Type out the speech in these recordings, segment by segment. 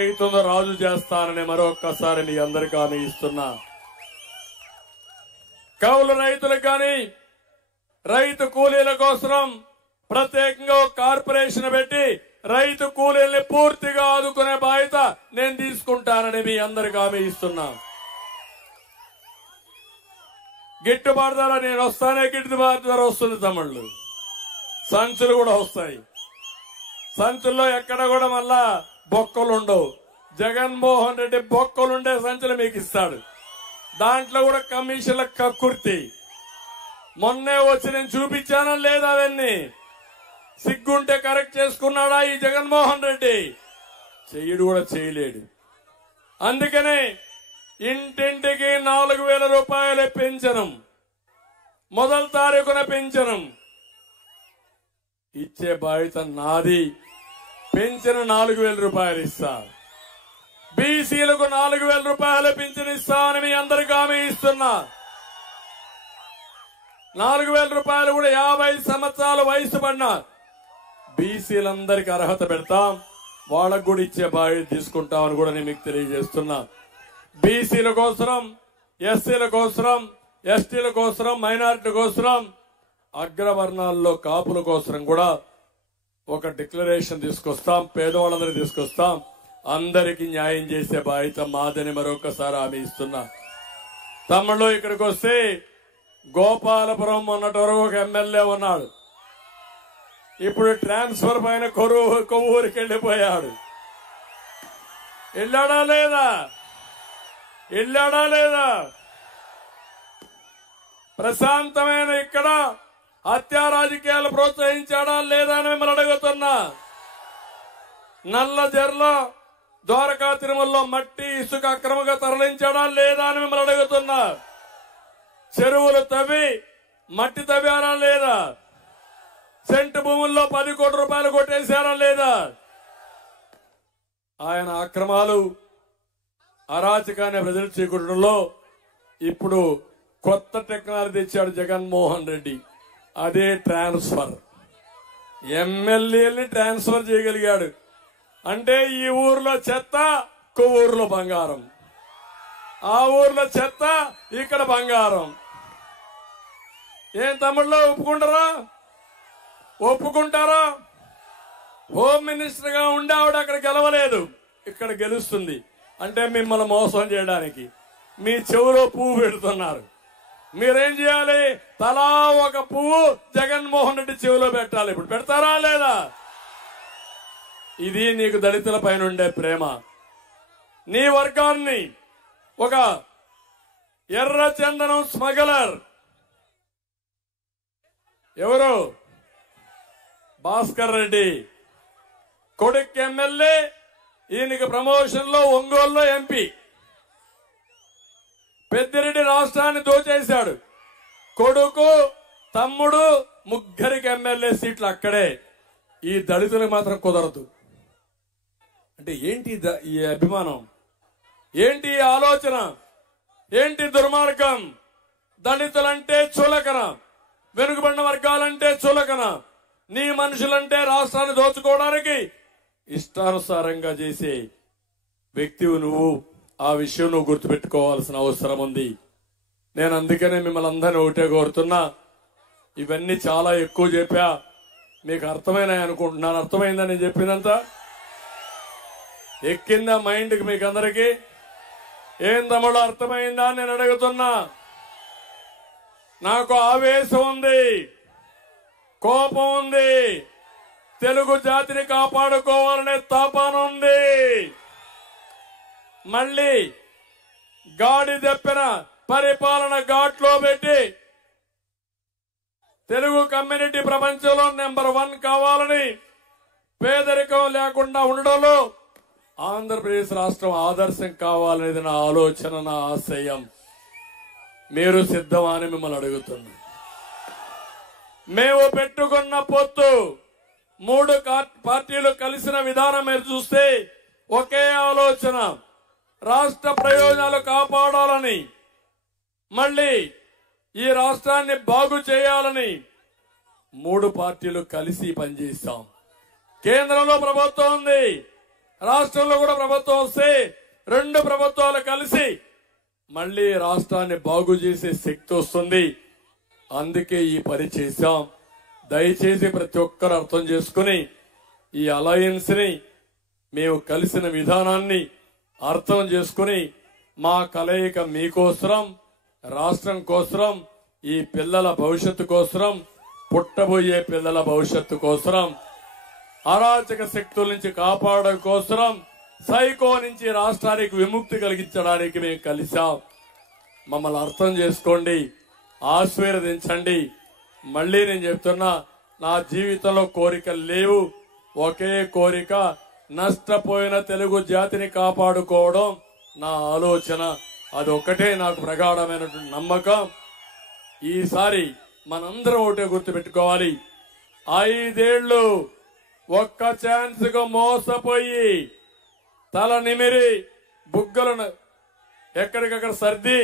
రైతును రాజు చేస్తానని మరొక్కసారి మీ అందరికీ హామీ ఇస్తున్నా. కౌలు రైతులకు కానీ రైతు కూలీల కోసం ప్రత్యేకంగా కార్పొరేషన్ పెట్టి రైతు కూలీల్ని పూర్తిగా ఆదుకునే బాధ్యత నేను తీసుకుంటానని మీ అందరికీ హామీ ఇస్తున్నా. గిట్టుబాటు ధర నేను వస్తానే, గిట్టుబాటు ధర వస్తుంది తమ్ముళ్ళు. సంచులు కూడా వస్తాయి. సంచుల్లో ఎక్కడ కూడా మళ్ళా బొక్కలుండవు. జగన్మోహన్ రెడ్డి బొక్కలుండే సంచులు మీకు ఇస్తాడు. దాంట్లో కూడా కమిషన్ల కక్కుర్తి. మొన్నే వచ్చి నేను చూపించానా లేదా? అవన్నీ సిగ్గుంటే కరెక్ట్ చేసుకున్నాడా ఈ జగన్మోహన్ రెడ్డి? చెయ్యడు కూడా చేయలేడు. అందుకనే ఇంటింటికి 4,000 రూపాయల పెన్షన్, మొదటి తారీఖున పెన్షన్ ఇచ్చే బాధ్యత నాది. పెన్షన్ 4,000 రూపాయలు ఇస్తా. బీసీలకు 4,000 రూపాయల పెన్షన్ ఇస్తామని మీ అందరికీ హామీ ఇస్తున్నా. 4,000 రూపాయలు కూడా 50 సంవత్సరాల వయసు పడిన బీసీలందరికీ అర్హత పెడతాం. వాళ్ళకు కూడా ఇచ్చే బాధ్యత తీసుకుంటామని కూడా నేను మీకు తెలియజేస్తున్నా. బీసీల కోసం, ఎస్సీల కోసం, ఎస్టీల కోసం, మైనారిటీల కోసం, అగ్రవర్ణాల్లో కాపుల కోసం కూడా ఒక డిక్లరేషన్ తీసుకొస్తాం. పేదవాళ్ళందరికీ తీసుకొస్తాం. అందరికీ న్యాయం చేసే బాధ్యత మాదని మరొకసారి హామీ ఇస్తున్నా. తమ్ముళ్ళు, ఇక్కడికి వస్తే గోపాలపురం మొన్నటి వరకు ఒక ఎమ్మెల్యే ఉన్నాడు. ఇప్పుడు ట్రాన్స్ఫర్ పైన కొవ్వూరికి వెళ్ళిపోయాడు. వెళ్ళాడా లేదా? వెళ్ళాడా లేదా? ప్రశాంతమైన ఇక్కడ హత్యా రాజకీయాలు ప్రోత్సహించాడా లేదా అని మిమ్మల్ని అడుగుతున్నా. నల్ల జర్ల ద్వారకా తిరుమలలో మట్టి ఇసుక అక్రమంగా తరలించాడా లేదా అని మిమ్మల్ని అడుగుతున్నా. చెరువులు తవ్వి మట్టి తవ్వారా లేదా? సెంటు భూముల్లో 10 కోట్ల రూపాయలు కొట్టేశారా లేదా? ఆయన అక్రమాలు అరాచకాన్ని ప్రజలు చేకూరడంలో ఇప్పుడు కొత్త టెక్నాలజీ తెచ్చాడు జగన్మోహన్ రెడ్డి. అదే ట్రాన్స్ఫర్. ఎమ్మెల్యేని ట్రాన్స్ఫర్ చేయగలిగాడు. అంటే ఈ ఊర్లో చెత్త, ఊర్లో బంగారం, ఆ ఊర్లో చెత్త, ఇక్కడ బంగారం. ఏం తమ్ముళ్ళు, ఒప్పుకుంటారా? ఒప్పుకుంటారా? హోమ్ మినిస్టర్ గా ఉండి ఆవిడ అక్కడ గెలవలేదు, ఇక్కడ గెలుస్తుంది. అంటే మిమ్మల్ని మోసం చేయడానికి మీ చెవులో పువ్వు పెడుతున్నారు. మీరేం చేయాలి? తలా ఒక పువ్వు జగన్మోహన్ రెడ్డి చెవిలో పెట్టాలి. ఇప్పుడు పెడతారా లేదా? ఇది నీకు దళితుల పైన ఉండే ప్రేమ. నీ వర్గాన్ని ఒక ఎర్ర చందనం స్మగ్లర్ ఎవరు? భాస్కర్ రెడ్డి కొడుకు ఎమ్మెల్యే, ఈయనకి ప్రమోషన్ లో ఒంగోలులో ఎంపీ. పెద్దిరెడ్డి రాష్ట్రాన్ని దోచేశాడు. కొడుకు, తమ్ముడు, ముగ్గురికి ఎమ్మెల్యే సీట్లు అక్కడే. ఈ దళితులకు మాత్రం కుదరదు. అంటే ఏంటి ఈ అభిమానం? ఏంటి ఈ ఆలోచన? ఏంటి దుర్మార్గం? దళితులంటే చులకన, వెనుకబడిన వర్గాలంటే చులకన, నీ మనుషులంటే రాష్ట్రాన్ని దోచుకోవడానికి ఇష్టానుసారంగా చేసే వ్యక్తివి నువ్వు. ఆ విషయం నువ్వు గుర్తుపెట్టుకోవాల్సిన అవసరం ఉంది. నేను అందుకనే మిమ్మల్ని అందరినీ ఒకటే కోరుతున్నా. ఇవన్నీ చాలా ఎక్కువ చెప్పా, మీకు అర్థమైనాయి అనుకుంటున్నాను. అర్థమైందని నేను చెప్పినంత ఎక్కిందా మైండ్కి మీకు అందరికీ? ఏం తమ్ముడు, అర్థమైందా అని నేను అడుగుతున్నా. నాకు ఆవేశం ఉంది, కోపం ఉంది, తెలుగు జాతిని కాపాడుకోవాలనే తాపన ఉంది. మళ్ళీ గాడి దప్పిన పరిపాలన ఘాట్లో పెట్టి తెలుగు కమ్యూనిటీ ప్రపంచంలో నెంబర్ 1 కావాలని, పేదరికం లేకుండా ఉండడంలో ఆంధ్రప్రదేశ్ రాష్ట్రం ఆదర్శం కావాలనేది నా ఆలోచన, నా ఆశయం. మీరు సిద్ధమా అని మిమ్మల్ని అడుగుతున్నా. మేము పెట్టుకున్న పొత్తు 3 పార్టీలు కలిసిన విధానం మీరు చూస్తే ఒకే ఆలోచన, రాష్ట్ర ప్రయోజనాలు కాపాడాలని, మళ్ళీ ఈ రాష్ట్రాన్ని బాగు చేయాలని 3 పార్టీలు కలిసి పనిచేస్తాం. కేంద్రంలో ప్రభుత్వం ఉంది, రాష్ట్రంలో కూడా ప్రభుత్వం వస్తే రెండు ప్రభుత్వాలు కలిసి మళ్లీ రాష్ట్రాన్ని బాగు చేసే శక్తి వస్తుంది. అందుకే ఈ పని చేశాం. దయచేసి ప్రతి ఒక్కరు అర్థం చేసుకుని ఈ అలయన్స్ ని మేము కలిసిన విధానాన్ని అర్థం చేసుకుని మా కలయిక మీకోసరం, రాష్ట్రం కోసరం, ఈ పిల్లల భవిష్యత్తు కోసరం, పుట్టబోయే పిల్లల భవిష్యత్తు కోసరం, అరాచక శక్తుల నుంచి కాపాడడం కోసరం, సైకో నుంచి రాష్ట్రానికి విముక్తి కలిగించడానికి మేము కలిసాం. మమ్మల్ని అర్థం చేసుకోండి, ఆశీర్వదించండి. మళ్లీ నేను చెప్తున్నా, నా జీవితంలో కోరికలు లేవు. ఒకే కోరిక, నష్టపోయిన తెలుగు జాతిని కాపాడుకోవడం నా ఆలోచన. అదొక్కటే నాకు ప్రగాఢమైనటువంటి నమ్మకం. ఈసారి మనందరం ఒకటే గుర్తుపెట్టుకోవాలి, 5 ఏళ్లు ఒక్క ఛాన్స్ కు మోసపోయి తల నిమిరి బుగ్గలను ఎక్కడికక్కడ సర్ది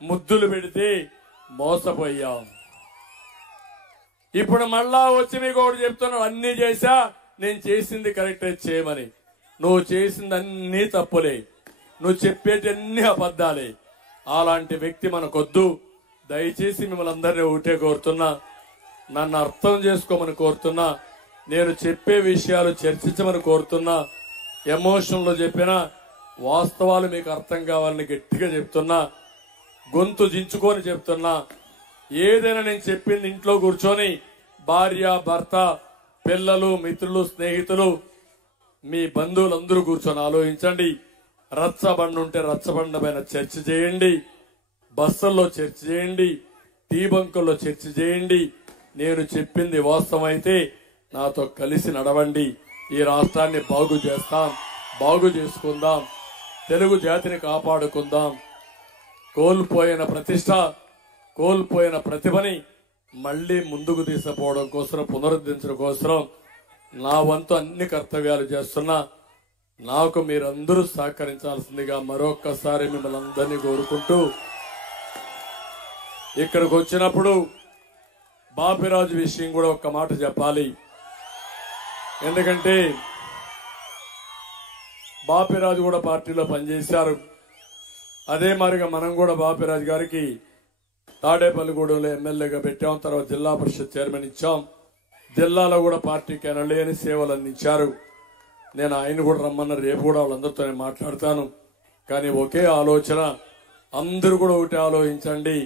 ముద్దులు పెడితే మోసపోయాం. ఇప్పుడు మళ్ళా వచ్చి మీకు ఒకటి చెప్తున్నాడు, అన్ని చేశా, నేను చేసింది కరెక్టే చేయమని. నువ్వు చేసింది అన్ని తప్పులే, నువ్వు చెప్పేటన్ని అబద్దాలే. అలాంటి వ్యక్తి మనకొద్దు. దయచేసి మిమ్మల్ని అందరినీ ఒకటే కోరుతున్నా, నన్ను అర్థం చేసుకోమని కోరుతున్నా. నేను చెప్పే విషయాలు చర్చించమని కోరుతున్నా. ఎమోషన్లో చెప్పిన వాస్తవాలు మీకు అర్థం కావాలని గట్టిగా చెప్తున్నా. గొంతు దించుకొని చెప్తున్నా. ఏదైనా నేను చెప్పింది ఇంట్లో కూర్చొని భార్య, భర్త, పిల్లలు, మిత్రులు, స్నేహితులు, మీ బంధువులందరూ కూర్చొని ఆలోచించండి. రచ్చబండ ఉంటే రచ్చబండ పైన చర్చ చేయండి, బస్సుల్లో చర్చ చేయండి, టీ బంకుల్లో చర్చ చేయండి. నేను చెప్పింది వాస్తవం అయితే నాతో కలిసి నడవండి. ఈ రాష్ట్రాన్ని బాగు చేస్తాం, బాగు చేసుకుందాం, తెలుగు జాతిని కాపాడుకుందాం. కోల్పోయిన ప్రతిష్ట, కోల్పోయిన ప్రతిభని మళ్లీ ముందుకు తీసుకుపోవడం కోసం, పునరుద్ధరించడం కోసం నా వంతు అన్ని కర్తవ్యాలు చేస్తున్నా. నాకు మీరందరూ సహకరించాల్సిందిగా మరొక్కసారి మిమ్మల్ని అందరినీ కోరుకుంటూ, ఇక్కడికి వచ్చినప్పుడు బాపిరాజు విషయం కూడా ఒక్క మాట చెప్పాలి. ఎందుకంటే బాపిరాజు కూడా పార్టీలో పనిచేశారు. అదే మాదిరిగా మనం కూడా బాపిరాజు గారికి తాడేపల్లిగూడెంలో ఎమ్మెల్యేగా పెట్టాం. తర్వాత జిల్లా పరిషత్ చైర్మన్ ఇచ్చాం. జిల్లాలో కూడా పార్టీకి ఎనలేని సేవలు అందించారు. నేను ఆయన కూడా రమ్మన్న, రేపు కూడా వాళ్ళందరితో నేను మాట్లాడతాను. కానీ ఒకే ఆలోచన, అందరూ కూడా ఒకటి ఆలోచించండి.